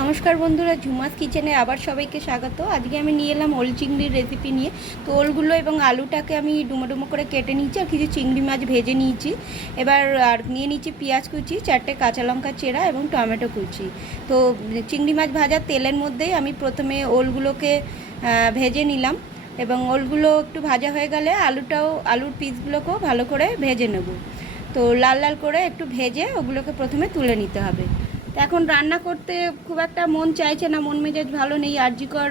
নমস্কার বন্ধুরা, ঝুমাস কিচেনে আবার সবাইকে স্বাগত। আজকে আমি নিয়ে এলাম ওল চিংড়ির রেসিপি নিয়ে। তো ওলগুলো এবং আলুটাকে আমি ডুমো ডুমো করে কেটে নিয়েছি আর কিছু চিংড়ি মাছ ভেজে নিয়েছি। এবার আর নিয়ে নিচ্ছি পেঁয়াজ কুচি, 4টে কাঁচা লঙ্কা চেরা এবং টমেটো কুচি। তো চিংড়ি মাছ ভাজার তেলের মধ্যেই আমি প্রথমে ওলগুলোকে ভেজে নিলাম এবং ওলগুলো একটু ভাজা হয়ে গেলে আলুর পিসগুলোকেও ভালো করে ভেজে নেব। তো লাল লাল করে একটু ভেজে ওগুলোকে প্রথমে তুলে নিতে হবে। তো এখন রান্না করতে খুব একটা মন চাইছে না, মন মেজাজ ভালো নেই আরজিকর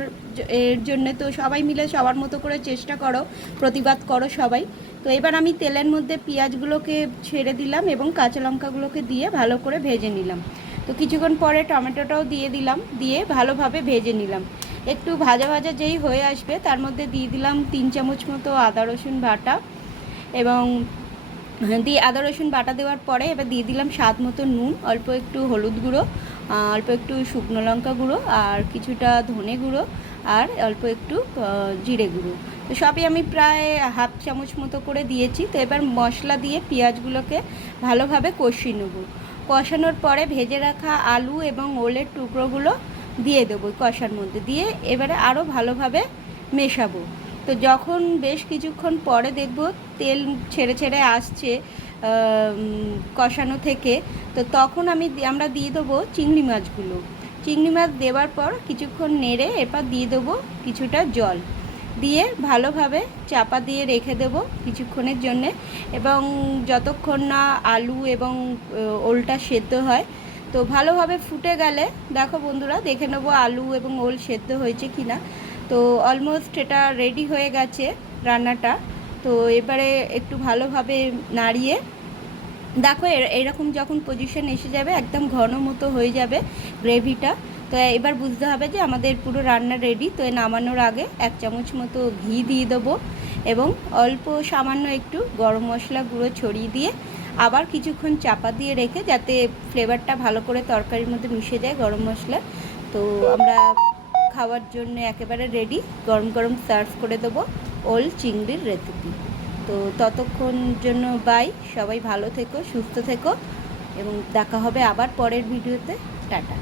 এর জন্য। তো সবাই মিলে সবার মতো করে চেষ্টা করো, প্রতিবাদ করো সবাই। তো এবার আমি তেলের মধ্যে পেঁয়াজগুলোকে ছেড়ে দিলাম এবং কাঁচা লঙ্কাগুলোকে দিয়ে ভালো করে ভেজে নিলাম। তো কিছুক্ষণ পরে টমেটোটাও দিয়ে দিলাম, দিয়ে ভালোভাবে ভেজে নিলাম। একটু ভাজা ভাজা যেই হয়ে আসবে তার মধ্যে দিয়ে দিলাম 3 চামচ মতো আদা রসুন বাটা এবং দিয়ে আদা রসুন বাটা দেওয়ার পরে এবার দিয়ে দিলাম স্বাদ মতো নুন, অল্প একটু হলুদ গুঁড়ো, অল্প একটু শুকনো লঙ্কা গুঁড়ো আর কিছুটা ধনে গুঁড়ো আর অল্প একটু জিরে গুঁড়ো। তো সবই আমি প্রায় হাফ চামচ মতো করে দিয়েছি। তো এবার মশলা দিয়ে পেঁয়াজগুলোকে ভালোভাবে কষিয়ে নেব। কষানোর পরে ভেজে রাখা আলু এবং ওলের টুকরোগুলো দিয়ে দেবো কষার মধ্যে, দিয়ে এবারে আরও ভালোভাবে মেশাবো। তো যখন বেশ কিছুক্ষণ পরে দেখব তেল ছেড়ে ছেড়ে আসছে কষানো থেকে, তো তখন আমরা দিয়ে দেবো চিংড়ি মাছগুলো। চিংড়ি মাছ দেওয়ার পর কিছুক্ষণ নেড়ে এরপর দিয়ে দেবো কিছুটা জল, দিয়ে ভালোভাবে চাপা দিয়ে রেখে দেবো কিছুক্ষণের জন্যে। এবং যতক্ষণ না আলু এবং ওলটা সেদ্ধ হয়, তো ভালোভাবে ফুটে গেলে দেখো বন্ধুরা, দেখে নেবো আলু এবং ওল সেদ্ধ হয়েছে কি না। তো অলমোস্ট এটা রেডি হয়ে গেছে রান্নাটা। তো এবারে একটু ভালোভাবে নাড়িয়ে দেখো এরকম যখন পজিশন এসে যাবে, একদম ঘন মতো হয়ে যাবে গ্রেভিটা, তো এবার বুঝতে হবে যে আমাদের পুরো রান্না রেডি। তো নামানোর আগে 1 চামচ মতো ঘি দিয়ে দেবো এবং অল্প সামান্য একটু গরম মশলা গুঁড়ো ছড়িয়ে দিয়ে আবার কিছুক্ষণ চাপা দিয়ে রেখে, যাতে ফ্লেভারটা ভালো করে তরকারির মধ্যে মিশে যায় গরম মশলা। তো আমরা খাওয়ার জন্য একেবারে রেডি, গরম গরম সার্ভ করে দেবো ওল চিংড়ির রেসিপি। তো ততক্ষণ জন্য বাই, সবাই ভালো থেকো, সুস্থ থেকো এবং দেখা হবে আবার পরের ভিডিওতে। টাটা।